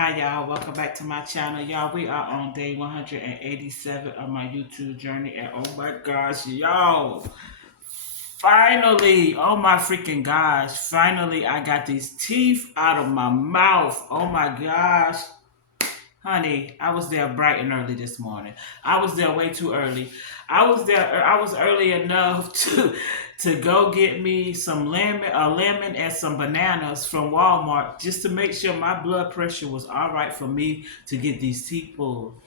Hi y'all, welcome back to my channel. Y'all, we are on day 187 of my YouTube journey. And oh my gosh, y'all. Finally, oh my freaking gosh. Finally, I got these teeth out of my mouth. Oh my gosh. Honey, I was there bright and early this morning. I was there way too early. I was early enough to go get me some lemon and some bananas from Walmart just to make sure my blood pressure was all right for me to get these teeth pulled.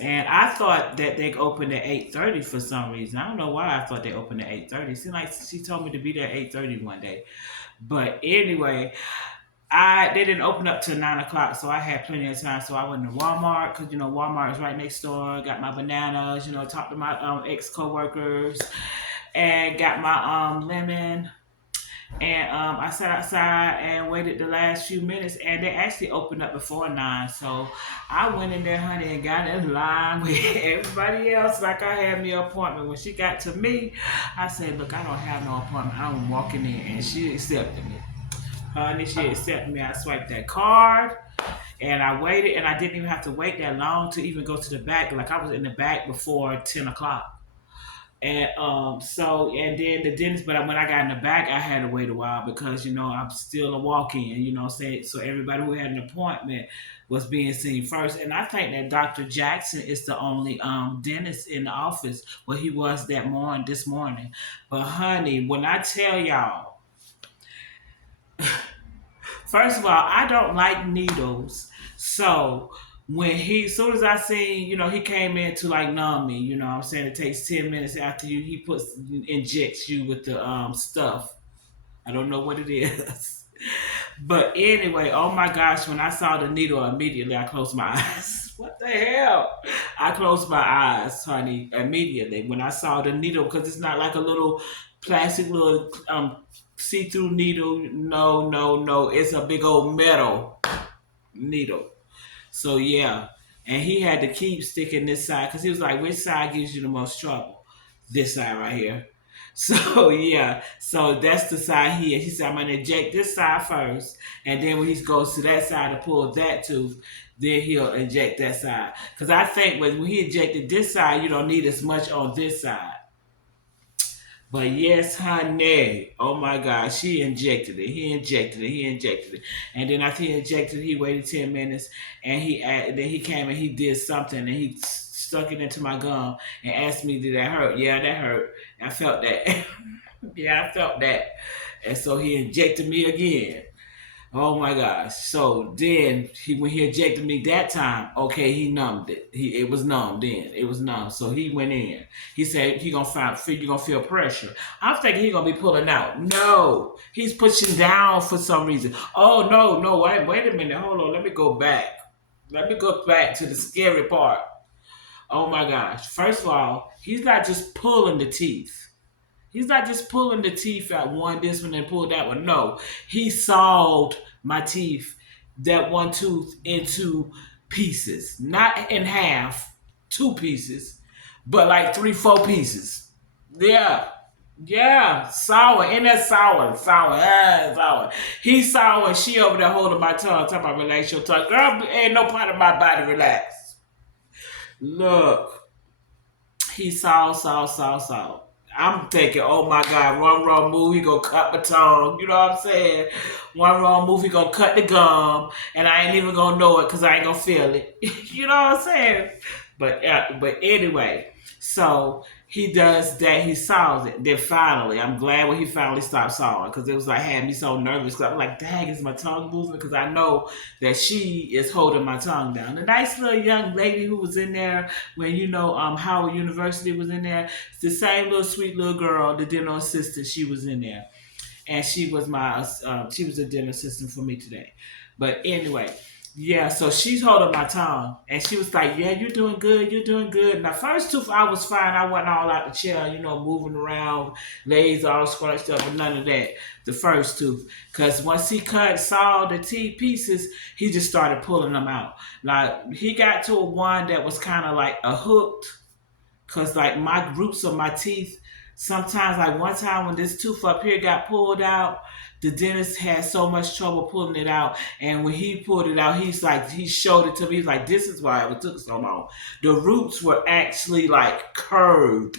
And I thought that they opened at 8:30 for some reason. I don't know why I thought they opened at 8:30. Seemed like she told me to be there at 8:30 one day. But anyway, I they didn't open up till 9 o'clock, so I had plenty of time. So I went to Walmart because Walmart is right next door. Got my bananas, talked to my ex coworkers, and got my lemon. And I sat outside and waited the last few minutes, and they actually opened up before 9. So I went in there, honey, and got in line with everybody else like I had me an appointment. When she got to me, I said, "Look, I don't have no appointment. I'm walking in," and she accepted me. Honey, she accepted me. I swiped that card and I waited, and I didn't even have to wait that long to even go to the back. Like I was in the back before 10 o'clock. And and then the dentist, but when I got in the back, I had to wait a while because I'm still a walk-in, saying so everybody who had an appointment was being seen first. And I think that Dr. Jackson is the only dentist in the office. Well, he was this morning. But honey, when I tell y'all, first of all, I don't like needles. So soon as I seen, he came in to like numb me, what I'm saying? It takes 10 minutes after injects you with the stuff. I don't know what it is. But anyway, oh my gosh, when I saw the needle, immediately I closed my eyes. What the hell? I closed my eyes, honey, immediately when I saw the needle, because it's not like a little plastic little see-through needle. No, no, no. It's a big old metal needle. So yeah. And he had to keep sticking this side because he was like, which side gives you the most trouble? This side right here. So yeah, so that's the side here. He said, I'm gonna inject this side first, and then when he goes to that side to pull that tooth, then he'll inject that side. Because I think when he injected this side, you don't need as much on this side. But yes, honey. Oh my God, she injected it. He injected it. He injected it. And then after he injected it, he waited 10 minutes, and then he came and he did something, and he stuck it into my gum and asked me, "Did that hurt?" Yeah, that hurt. I felt that. Yeah, I felt that. And so he injected me again. Oh my gosh. So then when he injected me that time, okay, he numbed it. It was numb then. It was numb. So he went in. He said you're gonna feel pressure. I'm thinking he's gonna be pulling out. No, he's pushing down for some reason. Oh no, no, wait a minute. Hold on. Let me go back. Let me go back to the scary part. Oh my gosh. First of all, he's not just pulling the teeth. He's not just pulling the teeth out one this one and pull that one. No, he sawed my teeth, that one tooth, into pieces, not in half, two pieces, but like three, four pieces. Yeah. Yeah, sour. And that's sour. He's sour and she over there holding my tongue, talking about relax your tongue. Girl, ain't no part of my body relax. Look, he saw. I'm thinking, oh my God, one wrong move, he gonna cut my tongue. You know what I'm saying? One wrong move, he gonna cut the gum, and I ain't even gonna know it because I ain't gonna feel it. You know what I'm saying? But anyway, so he does that. He saws it. Then finally, I'm glad when he finally stopped sawing because it was like had me so nervous. Cause I'm like, dang, is my tongue moving? Because I know that she is holding my tongue down. The nice little young lady who was in there when Howard University was in there. It's the same little sweet little girl, the dental assistant. She was in there, and she was she was a dental assistant for me today. But anyway. Yeah, so she's holding my tongue, and she was like, "Yeah, you're doing good. You're doing good." And the first tooth, I was fine. I wasn't all out the chair, moving around, legs all scrunched up, and none of that. The first tooth, because once he saw the teeth pieces, he just started pulling them out. Like he got to a one that was kind of like a hooked, because like my roots of my teeth. Sometimes, like one time when this tooth up here got pulled out, the dentist had so much trouble pulling it out. And when he pulled it out, he's like, he showed it to me. He's like, this is why it took so long. The roots were actually like curved,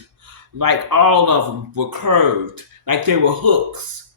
like all of them were curved, like they were hooks.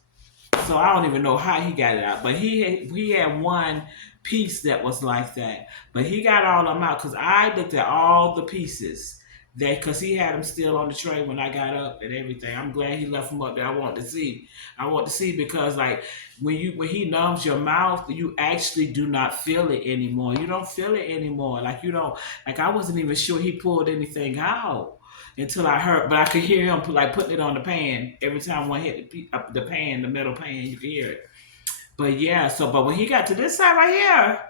So I don't even know how he got it out, but he had one piece that was like that, but he got all of them out because I looked at all the pieces that because he had them still on the tray when I got up and everything. I'm glad he left them up there. I want to see because like when he numbs your mouth, you actually do not feel it anymore. You don't feel it anymore. Like you don't like I wasn't even sure he pulled anything out until I heard, but I could hear him like putting it on the pan every time one hit the pan, the metal pan. You could hear it. But yeah, but when he got to this side right here,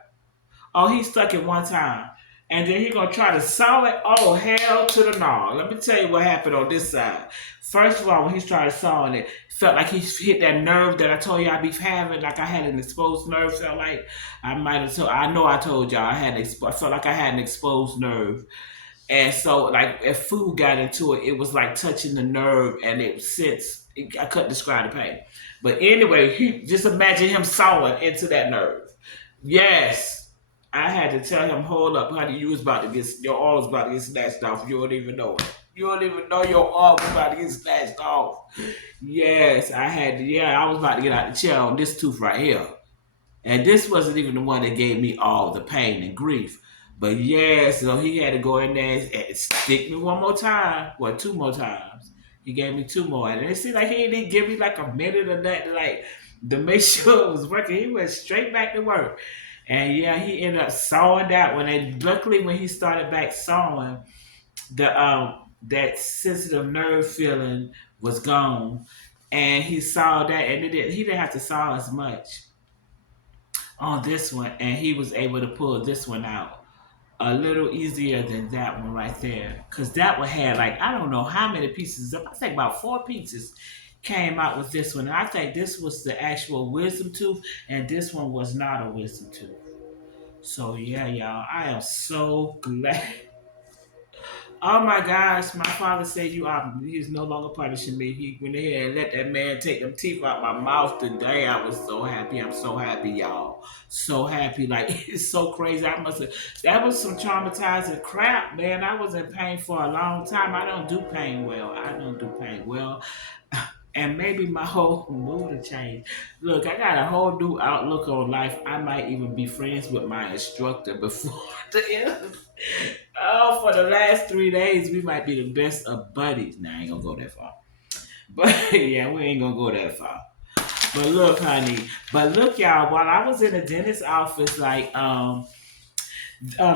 oh, he stuck it one time, and then he gonna try to saw it. Oh, hell to the no! Let me tell you what happened on this side. First of all, when he started sawing it, felt like he hit that nerve that I told you I be having. Like I had an exposed nerve. Felt like I might have told. I know I told y'all I felt like I had an exposed nerve. And so, like, if food got into it, it was like touching the nerve, and I couldn't describe the pain. But anyway, just imagine him sawing into that nerve. Yes, I had to tell him, hold up, honey, your arm was about to get snatched off. You don't even know it. You don't even know your arm was about to get snatched off. Yes, I was about to get out the chair on this tooth right here. And this wasn't even the one that gave me all the pain and grief. But yeah, so he had to go in there and stick me one more time. Well, two more times. He gave me two more. And it seemed like he didn't give me like a minute or that, like to make sure it was working. He went straight back to work. And yeah, he ended up sawing that one. And luckily when he started back sawing, that sensitive nerve feeling was gone. And he saw that and he didn't have to saw as much on this one, and he was able to pull this one out a little easier than that one right there. Cause that one had like I don't know how many pieces. I think about four pieces came out with this one, and I think this was the actual wisdom tooth, and this one was not a wisdom tooth. So yeah, y'all, I am so glad. Oh my gosh, my father said he's no longer punishing me. He went ahead and let that man take them teeth out my mouth today. I was so happy. I'm so happy, y'all. So happy. Like it's so crazy. That was some traumatizing crap, man. I was in pain for a long time. I don't do pain well. I don't do pain well. And maybe my whole mood will change. Look, I got a whole new outlook on life. I might even be friends with my instructor before the end. Oh, for the last 3 days, we might be the best of buddies. Nah, I ain't gonna go that far. But yeah, we ain't gonna go that far. But look, honey. But look, y'all. While I was in the dentist office, like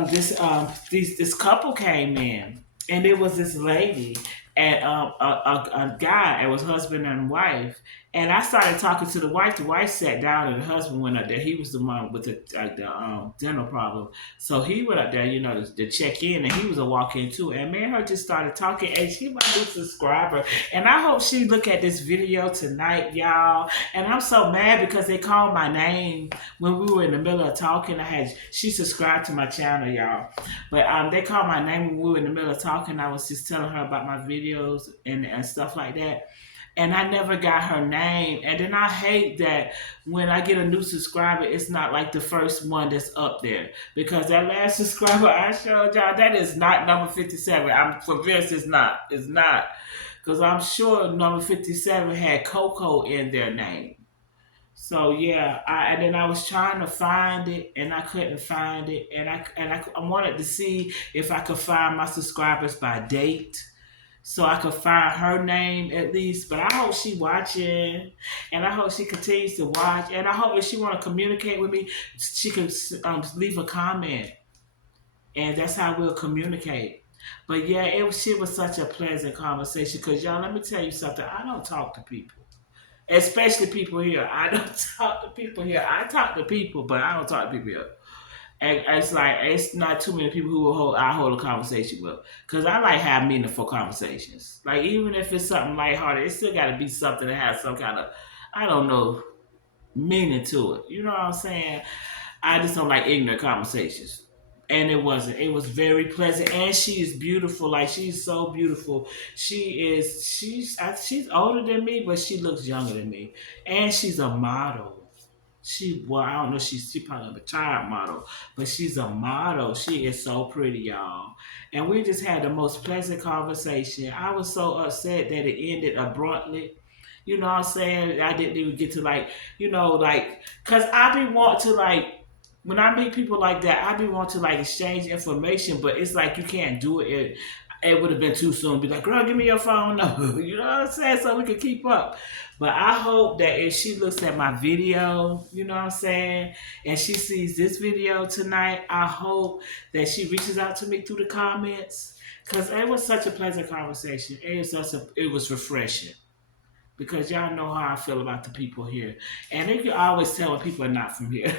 this couple came in, and it was this lady and a guy. It was husband and wife. And I started talking to the wife. The wife sat down, and the husband went up there. He was the one with the dental problem, so he went up there, to check in, and he was a walk-in too. And me and her just started talking, and she my new subscriber. And I hope she look at this video tonight, y'all. And I'm so mad because they called my name when we were in the middle of talking. She subscribed to my channel, y'all. But they called my name when we were in the middle of talking. I was just telling her about my videos and stuff like that. And I never got her name. And then I hate that when I get a new subscriber, it's not like the first one that's up there. Because that last subscriber I showed y'all, that is not number 57. I'm convinced it's not. It's not. Because I'm sure number 57 had Coco in their name. So yeah, and then I was trying to find it, and I couldn't find it, and I wanted to see if I could find my subscribers by date, so I could find her name at least. But I hope she watching, and I hope she continues to watch, and I hope if she want to communicate with me, she can leave a comment, and that's how we'll communicate. But yeah, she was such a pleasant conversation. Cause y'all, let me tell you something. I don't talk to people, especially people here. I don't talk to people here. I talk to people, but I don't talk to people here. And it's not too many people who I hold a conversation with, because I like having meaningful conversations. Like even if it's something lighthearted, it still got to be something that has some kind of, I don't know, meaning to it. You know what I'm saying? I just don't like ignorant conversations. And it wasn't. It was very pleasant, and she is beautiful. Like she's so beautiful. She is. She's older than me, but she looks younger than me, and she's a model. Well, I don't know. She probably a child model, but she's a model. She is so pretty, y'all. And we just had the most pleasant conversation. I was so upset that it ended abruptly. You know what I'm saying? I didn't even get to like, cause I be want to like when I meet people like that, I be want to like exchange information, but it's like you can't do it. It would have been too soon. Be like, girl, give me your phone number. You know what I'm saying? So we can keep up. But I hope that if she looks at my video, you know what I'm saying, and she sees this video tonight, I hope that she reaches out to me through the comments. Cause it was such a pleasant conversation. It was refreshing. Because y'all know how I feel about the people here. And you can always tell when people are not from here.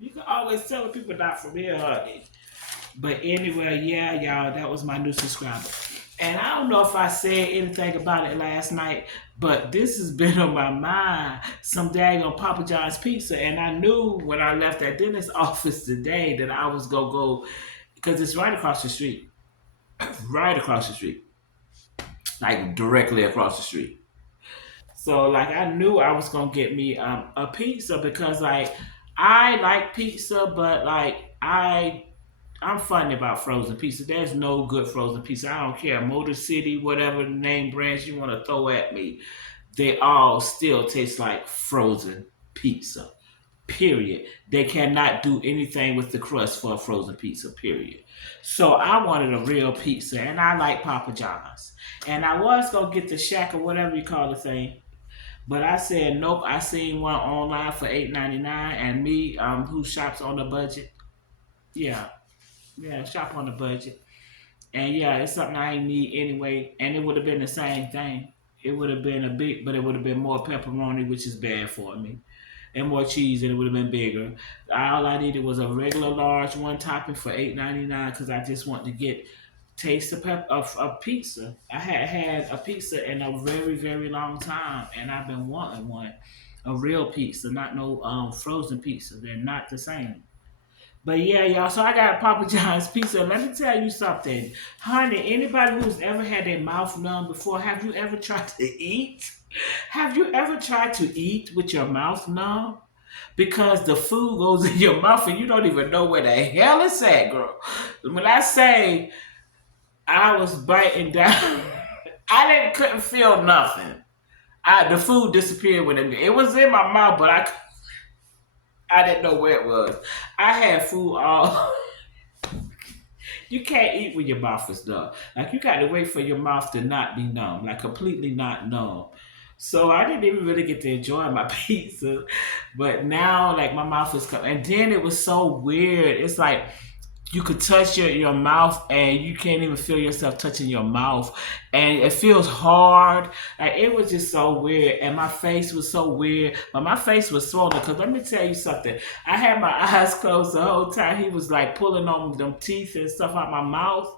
You can always tell when people are not from here, honey. But anyway, yeah, y'all, that was my new subscriber. And I don't know if I said anything about it last night, but this has been on my mind. Some daggone Papa John's pizza. And I knew when I left that dentist office today that I was going to go, because it's right across the street. Right across the street. Like directly across the street. So like I knew I was gonna get me a pizza because like I like pizza, but like I'm funny about frozen pizza. There's no good frozen pizza. I don't care. Motor City, whatever name brands you want to throw at me, they all still taste like frozen pizza. Period. They cannot do anything with the crust for a frozen pizza. Period. So I wanted a real pizza, and I like Papa John's. And I was gonna get the shack or whatever you call the thing, but I said nope. I seen one online for $8.99, and me, who shops on a budget, yeah, yeah, shop on a budget. And yeah, it's something I ain't need anyway. And it would have been the same thing. It would have been a big, but it would have been more pepperoni, which is bad for me, and more cheese, and it would have been bigger. All I needed was a regular large one topping for $8.99 because I just want to get taste of pizza. I had had a pizza in a very very long time, and I've been wanting one, a real pizza, not no frozen pizza. They're not the same. But yeah, y'all. So I got a Papa John's pizza. Let me tell you something, honey. Anybody who's ever had their mouth numb before, have you ever tried to eat? Have you ever tried to eat with your mouth numb? Because the food goes in your mouth and you don't even know where the hell it's at, girl. When I say I was biting down, couldn't feel nothing. The food disappeared when it was in my mouth, but I didn't know where it was. I had food all. You can't eat when your mouth is numb. Like you got to wait for your mouth to not be numb, like completely not numb. So I didn't even really get to enjoy my pizza, but now like my mouth is coming. And then it was so weird. It's like you could touch your mouth and you can't even feel yourself touching your mouth, and it feels hard. Like it was just so weird, and my face was so weird, but my face was swollen because let me tell you something. I had my eyes closed the whole time. He was like pulling on them teeth and stuff out my mouth,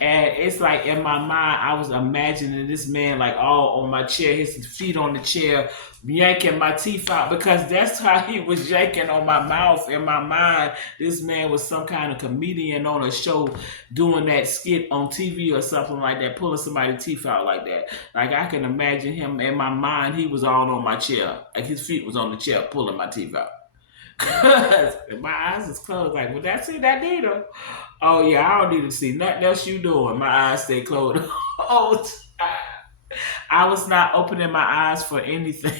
and it's like in my mind I was imagining this man like all on my chair, his feet on the chair, yanking my teeth out because that's how he was yanking on my mouth. In my mind, this man was some kind of comedian on a show doing that skit on TV or something like that, pulling somebody's teeth out like that. Like I can imagine him in my mind, he was all on my chair. Like his feet was on the chair pulling my teeth out. Cause my eyes is closed. Like, well, that's it, that needle. Oh yeah, I don't need to see nothing else you doing. My eyes stay closed the whole time. I was not opening my eyes for anything.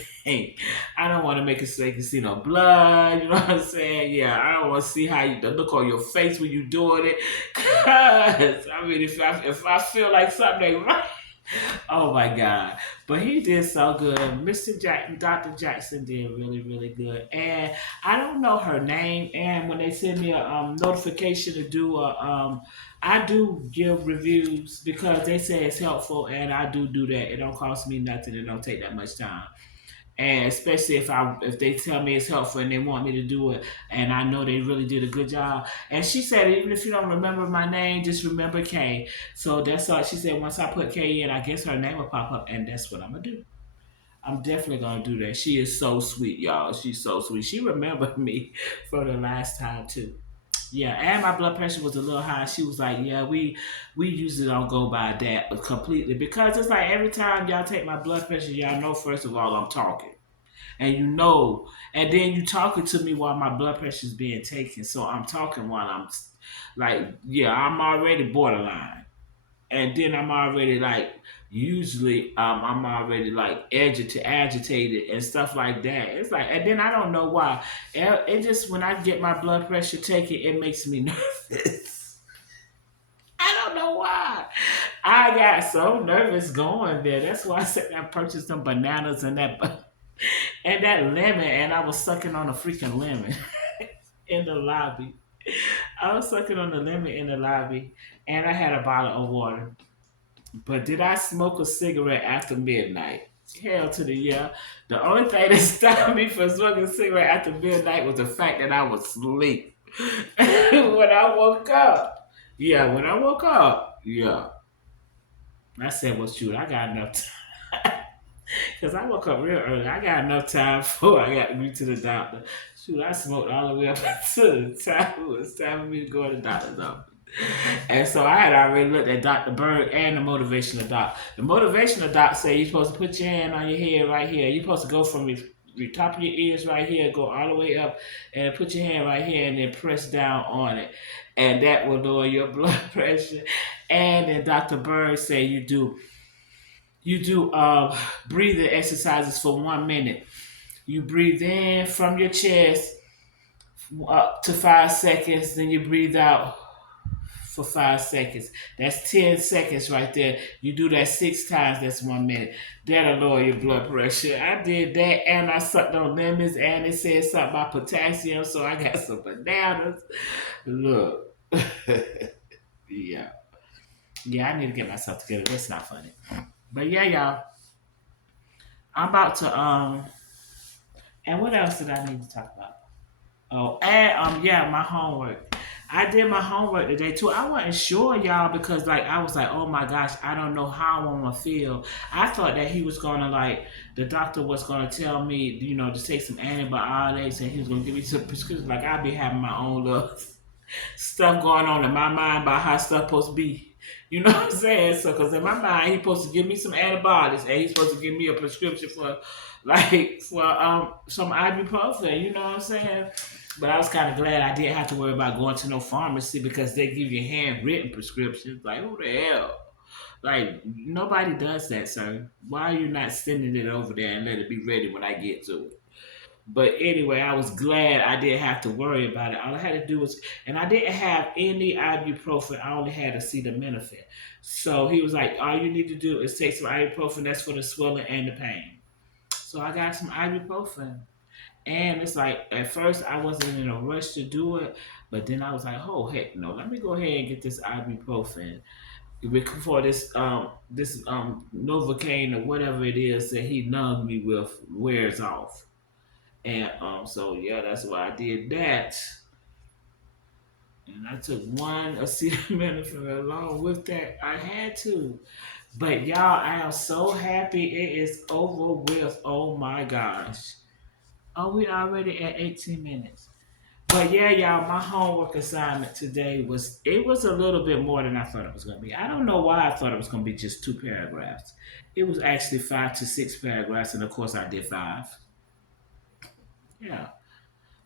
I don't want to make it so you can see no blood. You know what I'm saying? Yeah, I don't want to see how you the look on your face when you doing it. Cause I mean, if I feel like something ain't right, oh my God. But he did so good. Dr. Jackson did really, really good. And I don't know her name. And when they send me a notification to do I do give reviews because they say it's helpful, and I do that. It don't cost me nothing. It don't take that much time. And especially if they tell me it's helpful and they want me to do it, and I know they really did a good job. And she said even if you don't remember my name, just remember K. So that's all she said. Once I put K in, I guess her name will pop up, and that's what I'm gonna do. I'm definitely gonna do that. She is so sweet, y'all. She's so sweet. She remembered me from the last time too. Yeah, and my blood pressure was a little high. She was like, "Yeah, we usually don't go by that completely because it's like every time y'all take my blood pressure, y'all know first of all I'm talking, and and then you talking to me while my blood pressure is being taken. So I'm talking while I'm like, yeah, I'm already borderline, and then I'm already like usually I'm already like agitated and stuff like that. It's like, and then I don't know why. It just when I get my blood pressure taken, it makes me nervous. I don't know why. I got so nervous going there. That's why I said I purchased some bananas and and that lemon, and I was sucking on a freaking lemon in the lobby. I was sucking on the lemon in the lobby, and I had a bottle of water. But did I smoke a cigarette after midnight? Hell to the yeah. The only thing that stopped me from smoking a cigarette after midnight was the fact that I was asleep. When I woke up, yeah, when I woke up, yeah, I said, well, shoot, I got enough time. Because I woke up real early. I got enough time before I got me to the doctor. Shoot, I smoked all the way up to the time it was time for me to go to the doctor's office. And so I had already looked at Dr. Berg and the motivational doc. The motivational doc said you're supposed to put your hand on your head right here. You're supposed to go from your top of your ears right here, go all the way up, and put your hand right here, and then press down on it, and that will lower your blood pressure. And then Dr. Berg said you do breathing exercises for 1 minute. You breathe in from your chest up to 5 seconds, then you breathe out for 5 seconds. That's 10 seconds right there. You do that 6 times, that's 1 minute. That'll lower your blood pressure. I did that and I sucked on lemons and it said something about potassium, so I got some bananas. Look. Yeah. Yeah, I need to get myself together. That's not funny. But yeah, y'all. I'm about to and what else did I need to talk about? Oh, and yeah, my homework. I did my homework today too. I wasn't sure, y'all, because like I was like, oh my gosh, I don't know how I'm gonna feel. I thought that he was gonna like the doctor was gonna tell me, to take some antibiotics and he was gonna give me some prescriptions. Like I'd be having my own little stuff going on in my mind about how stuff supposed to be. You know what I'm saying? So, because in my mind, he's supposed to give me some antibiotics and he's supposed to give me a prescription for, like, for some ibuprofen. You know what I'm saying? But I was kind of glad I didn't have to worry about going to no pharmacy because they give you handwritten prescriptions. Like, who the hell? Like, nobody does that, sir. Why are you not sending it over there and let it be ready when I get to it? But anyway, I was glad I didn't have to worry about it. All I had to do was, and I didn't have any ibuprofen. I only had acetaminophen. So he was like, all you need to do is take some ibuprofen. That's for the swelling and the pain. So I got some ibuprofen. And it's like, at first I wasn't in a rush to do it. But then I was like, oh, heck no. Let me go ahead and get this ibuprofen before this Novocaine or whatever it is that he numbed me with wears off. And so yeah, that's why I did that. And I took one acetaminophen along with that. I had to. But y'all, I am so happy it is over with. Oh my gosh. Oh, we already at 18 minutes. But yeah, y'all, my homework assignment today was a little bit more than I thought it was gonna be. I don't know why I thought it was gonna be just 2 paragraphs. It was actually 5 to 6 paragraphs, and of course I did five. Yeah.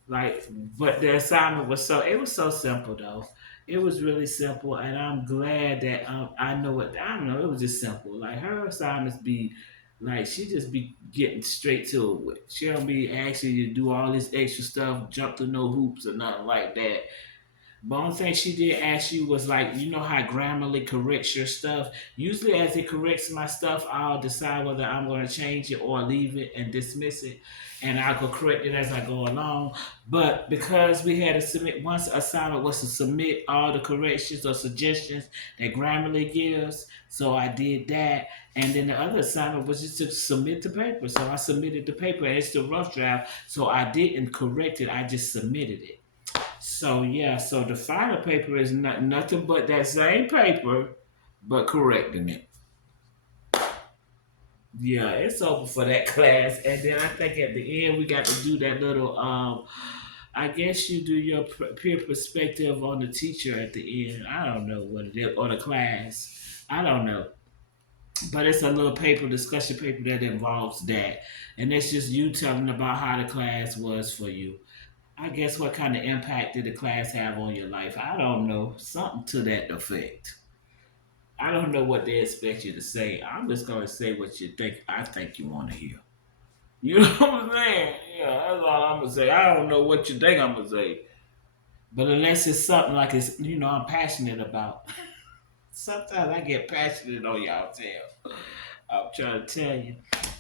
Like, but the assignment was it was so simple though. It was really simple, and I'm glad that I know it. I don't know. It was just simple. Like her assignments be like she just be getting straight to it. She don't be asking you to do all this extra stuff, jump through no hoops or nothing like that. The only thing she did ask you was like, you know how Grammarly corrects your stuff. Usually, as it corrects my stuff, I'll decide whether I'm going to change it or leave it and dismiss it, and I'll go correct it as I go along. But because we had to submit, once assignment was to submit all the corrections or suggestions that Grammarly gives, so I did that. And then the other assignment was just to submit the paper. So I submitted the paper, and it's the rough draft. So I didn't correct it; I just submitted it. So yeah, so the final paper is nothing but that same paper, but correcting it. Yeah, it's over for that class, and then I think at the end we got to do that little I guess you do your peer perspective on the teacher at the end. I don't know what it is, or the class. I don't know. But it's a little paper, discussion paper that involves that. And it's just you telling about how the class was for you. I guess what kind of impact did the class have on your life? I don't know. Something to that effect. I don't know what they expect you to say. I'm just going to say what you think I think you want to hear. You know what I'm saying? Yeah, that's all I'm gonna say. I don't know what you think I'm gonna say, but unless it's something like it's I'm passionate about. Sometimes I get passionate on y'all tell. I'm trying to tell you.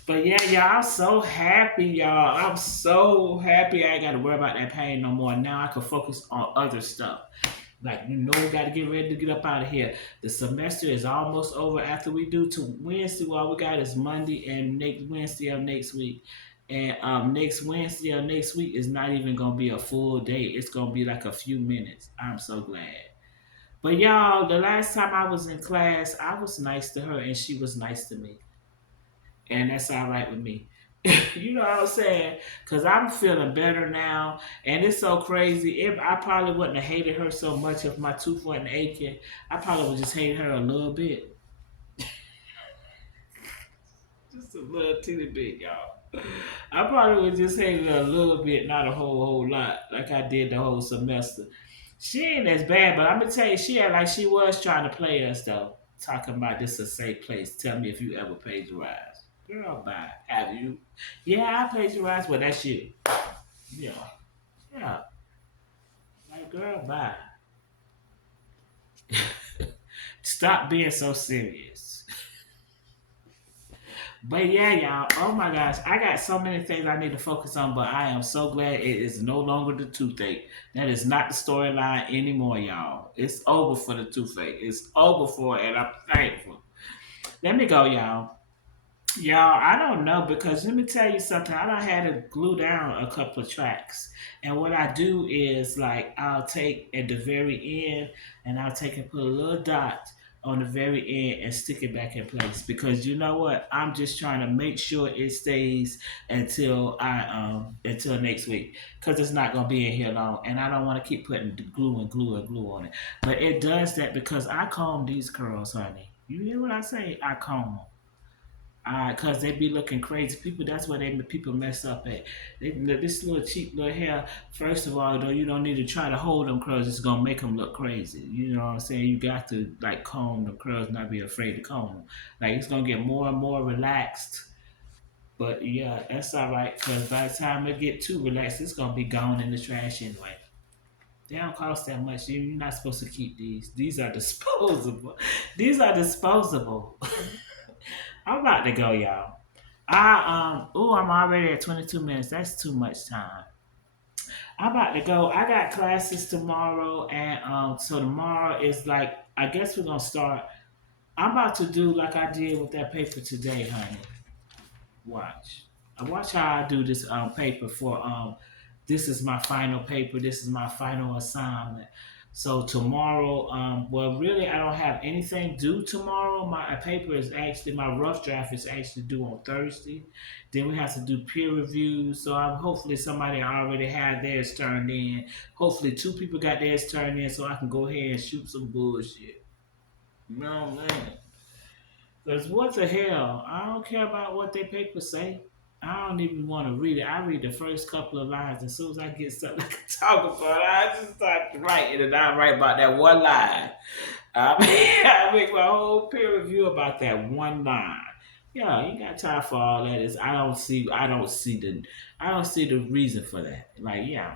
But yeah, y'all, I'm so happy, y'all. I'm so happy I ain't got to worry about that pain no more. Now I can focus on other stuff. Like, we got to get ready to get up out of here. The semester is almost over after we do to Wednesday. Well, we got is Monday and next Wednesday of next week. And next Wednesday of next week is not even going to be a full day. It's going to be like a few minutes. I'm so glad. But y'all, the last time I was in class, I was nice to her and she was nice to me. And that's all right with me. You know what I'm saying? Because I'm feeling better now. And it's so crazy. If I probably wouldn't have hated her so much if my tooth wasn't aching. I probably would just hate her a little bit. Just a little teeny bit, y'all. I probably would just hate her a little bit, not a whole lot, like I did the whole semester. She ain't as bad, but I'm gonna tell you, she had like she was trying to play us though. Talking about this a safe place. Tell me if you ever plagiarized. Girl, bye. Have you? Yeah, I plagiarized, but that's you. Yeah. Yeah. Like, girl, bye. Stop being so serious. But yeah, y'all. Oh my gosh, I got so many things I need to focus on, but I am so glad it is no longer the toothache. That is not the storyline anymore, y'all. It's over for the toothache. It's over for it, and I'm thankful. Let me go, y'all. Y'all, I don't know because let me tell you something. I done had to glue down a couple of tracks. And what I do is like I'll take at the very end and I'll take and put a little dot on the very end and stick it back in place. Because you know what? I'm just trying to make sure it stays until next week. Because it's not gonna be in here long. And I don't want to keep putting the glue on it. But it does that because I comb these curls, honey. You hear what I say? I comb them. Cause they be looking crazy. People, that's where people mess up at. This little cheap little hair. First of all, though, you don't need to try to hold them curls. It's gonna make them look crazy. You know what I'm saying? You got to like comb the curls, not be afraid to comb them. Like it's gonna get more and more relaxed. But yeah, that's all right. Cause by the time it get too relaxed, it's gonna be gone in the trash anyway. They don't cost that much. You're not supposed to keep these. These are disposable. These are disposable. I'm about to go, y'all. I'm already at 22 minutes. That's too much time. I'm about to go. I got classes tomorrow, and so tomorrow is like I guess we're gonna start. I'm about to do like I did with that paper today, honey. Watch. I watch how I do this paper for this is my final paper, this is my final assignment. So tomorrow, well really I don't have anything due tomorrow. My paper is actually my rough draft is actually due on Thursday. Then we have to do peer reviews. So I'm hopefully somebody already had theirs turned in. Hopefully two people got theirs turned in so I can go ahead and shoot some bullshit. You know what I'm saying? Because what the hell? I don't care about what their papers say. I don't even want to read it. I read the first couple of lines. As soon as I get something I can talk about, I just start writing and I write about that one line. I make my whole peer review about that one line. Yeah, you got time for all that. Is I don't see the reason for that. Like, yeah,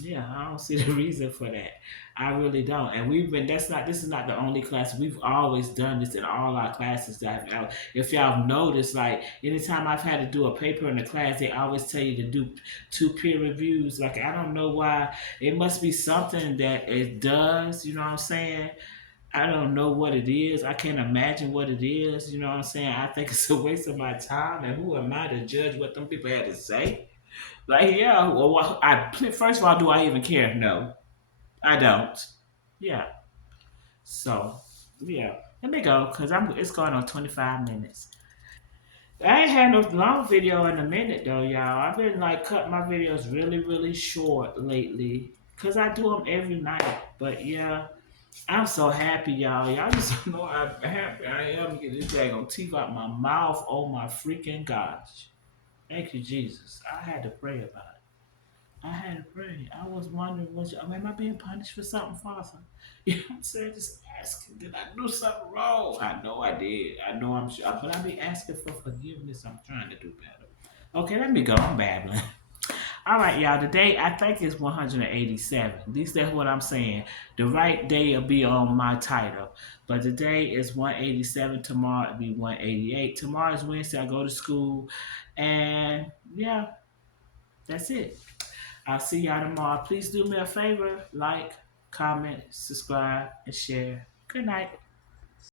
yeah, I don't see the reason for that. I really don't. And we've been this is not the only class. We've always done this in all our classes that if y'all have noticed, like anytime I've had to do a paper in the class, they always tell you to do two peer reviews. Like I don't know why. It must be something that it does, you know what I'm saying? I don't know what it is. I can't imagine what it is. You know what I'm saying? I think it's a waste of my time. And who am I to judge what them people had to say? Like, yeah, well, first of all, do I even care? No, I don't. Yeah. So, yeah. Let me go because it's going on 25 minutes. I ain't had no long video in a minute though, y'all. I've been like cutting my videos really, really short lately. Cause I do them every night. But yeah, I'm so happy, y'all. Y'all just don't know how happy I am to get this daggone teeth out my mouth. Oh my freaking gosh. Thank you, Jesus. I had to pray about it. I had to pray. I was wondering, am I being punished for something, Father? You know what I'm saying? Just asking, did I do something wrong? I know I did. I know I'm sure, but I be asking for forgiveness. I'm trying to do better. Okay, let me go. I'm babbling. All right, y'all. The day I think is 187. At least that's what I'm saying. The right day will be on my title, but today is 187. Tomorrow it'll be 188. Tomorrow is Wednesday. I go to school, and yeah, that's it. I'll see y'all tomorrow. Please do me a favor, like, comment, subscribe, and share. Good night.